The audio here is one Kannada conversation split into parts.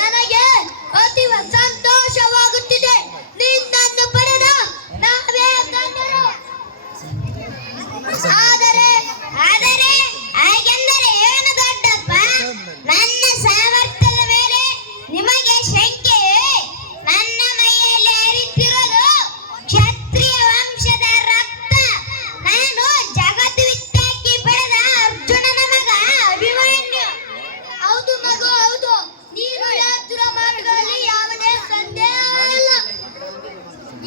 ನನಗೆ ಅತಿ ಸಂತೋಷವಾಗುತ್ತಿದೆ. ನಿನ್ನನ್ನು ಪಡೆದ ನಾವೇ ಧನ್ಯರು. ಆದರೆ ಆದರೆ ಹಾಗೆಂದರೆ ಏನು ದೊಡ್ಡಪ್ಪ? ನನ್ನ ಸಾಮರ್ಥ್ಯದ ಮೇಲೆ ನಿಮಗೆ ಶಂಕೆ? ನನ್ನ ಮೈಯಲ್ಲಿ ಹರಿತಿರೋದು ಕ್ಷತ್ರಿಯ ವಂಶದ ರಕ್ತ. ನಾನು ಜಗದ್ವಿಖ್ಯಾತಿ ಪಡೆದ ಅರ್ಜುನನ ಮಗ ಅಭಿಮನ್ಯು. ಹೌದು ಮಗು, ಹೌದು. ನೀನು ಹೇಳ್ತಿರೋ ಮಾತುಗಳಲ್ಲಿ ಯಾವುದೇ ಸಂದೇಹವಿಲ್ಲ.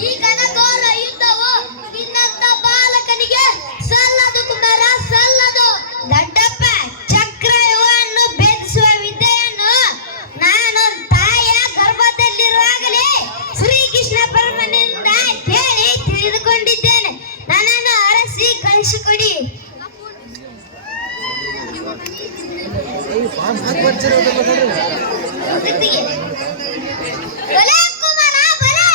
ಈ ಘನಘೋರ ಯುದ್ಧವು ನಿನ್ನಂತ ಬಾಲಕನಿಗೆ ಸಲ್ಲದು ಕುಮಾರ, ಸಲ್ಲದು. ದೊಡ್ಡಪ್ಪ, ಚಕ್ರವ್ಯೂಹವನ್ನು ಭೇದಿಸುವ ವಿದ್ಯೆಯನ್ನು ನಾನು ತಾಯಿಯ ಗರ್ಭದಲ್ಲಿರುವಾಗಲೇ ಶ್ರೀಕೃಷ್ಣ ಪರಮನಿಂದ ಕೇಳಿ ತಿಳಿದುಕೊಂಡಿದ್ದೇನೆ. ನನ್ನನ್ನು ಅರಸಿ ಕಳಿಸಿಕೊಡಿ. ಬಲೆ ಕುಮಾರ, ಬಲೆ.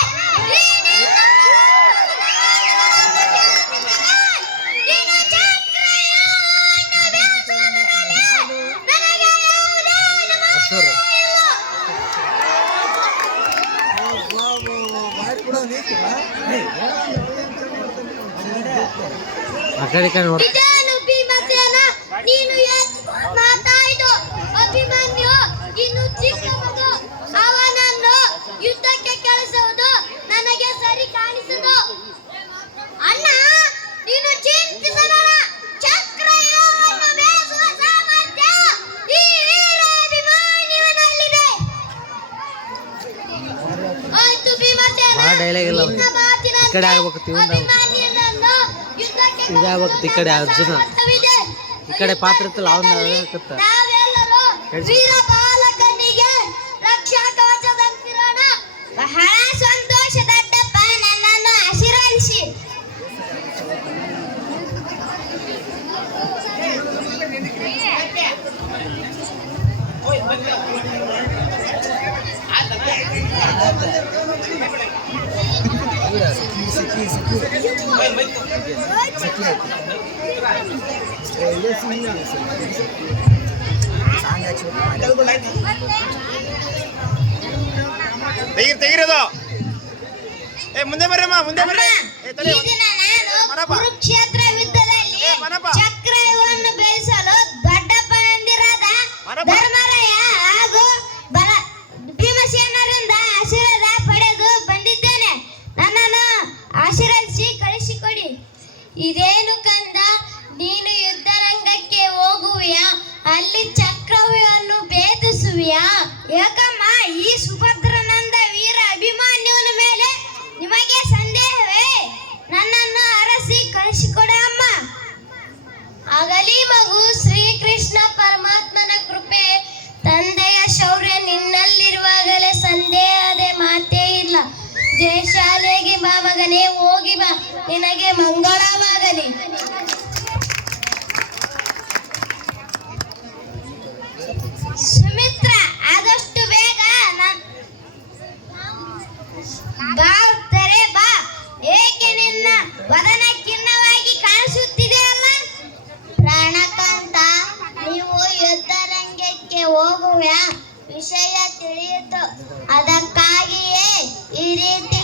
ನೀನು ಚಕ್ರವ್ಯೂಹವನ್ನು ಭೇದಿಸುವುದರಲ್ಲಿ ನನಗೆ ಯಾವುದೇ ಅನುಮಾನವಿಲ್ಲ. ಇದೇನು ಭೀಮಸೇನ, ನೀನು ಎಷ್ಟು ಮಾತಾಡಿದು? ಅಭಿಮನ್ಯು ಇನ್ನು ಚಿಕ್ಕ ಮಗು. ಅವನನ್ನು ಯುದ್ಧಕ್ಕೆ ಕಳಿಸುವುದು ನನಗೆ ಸರಿ ಕಾಣಿಸದು. ಅಣ್ಣ, ನೀನು ಚಿಂತಿಸಬೇಡ. ಚಕ್ರವ್ಯೂಹವನ್ನು ಭೇದಿಸುವ ಸಾಮರ್ಥ್ಯ ಈ ವೀರ ಅಭಿಮನ್ಯುವಿನಲ್ಲಿದೆ. ಆಯ್ತು ಭೀಮಸೇನ, ನಿನ್ನ ಮಾತಿನಂತೆ ಅಭಿಮನ್ಯುನನ್ನು ಯುದ್ಧಕ್ಕೆ ಇಕಡೆ ಅರ್ಜುನ ಸಾಮರ್ಥ್ಯವಿದೆ. ಇಕಡೆ ಪಾತ್ರ ನಾವೆಲ್ಲರೂ ವೀರ ಬಾಲಕನಿಗೆ ರಕ್ಷಾ ಕವಚದಂತಿರೋಣ. ಬಹಳ ಸಂತೋಷ ದೊಡ್ಡಪ್ಪ, ನನ್ನನ್ನು ಆಶೀರ್ವದಿಸಿ. ತೆಗಿರೋದು. ಮುಂದೆ ಬರ್ರಮ್ಮ, ಮುಂದೆ ಬರ್ರಿ. ಈ ದಿನ ನಾನು ಕುರುಕ್ಷೇತ್ರ ಯುದ್ಧದಲ್ಲಿ ಚಕ್ರವ್ಯೂಹವನ್ನು ಭೇದಿಸಲು ದೊಡ್ಡಪ್ಪನಂದಿರಾದ ಧರ್ಮರಾಯ ಹಾಗೂ ಭೀಮಸೇನರಿಂದ ಆಶೀರ್ವಾದ ಪಡೆದು ಬಂದಿದ್ದೇನೆ. ನನ್ನನ್ನು ಆಶೀರ್ವದಿಸಿ ಕಳಿಸಿಕೊಡಿ. ಇದೇನು ಕಂದ, ನೀನು ಯುದ್ಧರಂಗಕ್ಕೆ ಹೋಗುವಿಯಾ? ಅಲ್ಲಿ ಚಕ್ರವ್ಯೂಹವನ್ನು ಭೇದಿಸುವಿಯಾ? ಏಕಮ್ಮ, ಈ ಸುಭದ್ರನಂದ ವೀರ ಅಭಿಮನ್ಯುವಿನ ಮೇಲೆ ನಿಮಗೆ ಸಂದೇಹವೇ? ನನ್ನನ್ನು ಅರಸಿ ಕಳಿಸಿಕೊಡ ಅಮ್ಮ. ಆಗಲಿ ಮಗು, ಶ್ರೀಕೃಷ್ಣ ಪರಮಾತ್ಮನ ಕೃಪೆ, ತಂದೆಯ ಶೌರ್ಯ ನಿನ್ನಲ್ಲಿರುವಾಗಲೇ ಸಂದೇಹದ ಮಾತೇ ಇಲ್ಲ. ಜಯಶಾಲೆಗೆ ಬಾ ಮಗನೇ, ಹೋಗಿ ಬಾ, ನಿನಗೆ ಮಂಗಳವಾಗಲಿ. ಸುಮಿತ್ರ, ಆದಷ್ಟು ಬೇಗ ಬಾರ್ತಾರೆ ಬಾ. ಏಕೆ ನಿನ್ನ ವದನ ಖಿನ್ನವಾಗಿ ಕಾಣಿಸುತ್ತಿದೆ ಅಲ್ಲ? ಪ್ರಾಣಕಾಂತ, ನೀವು ಯುದ್ಧರಂಗಕ್ಕೆ ಹೋಗುವ ವಿಷಯ ತಿಳಿಯಿತು. ಅದಕ್ಕಾಗಿಯೇ ಈ ರೀತಿ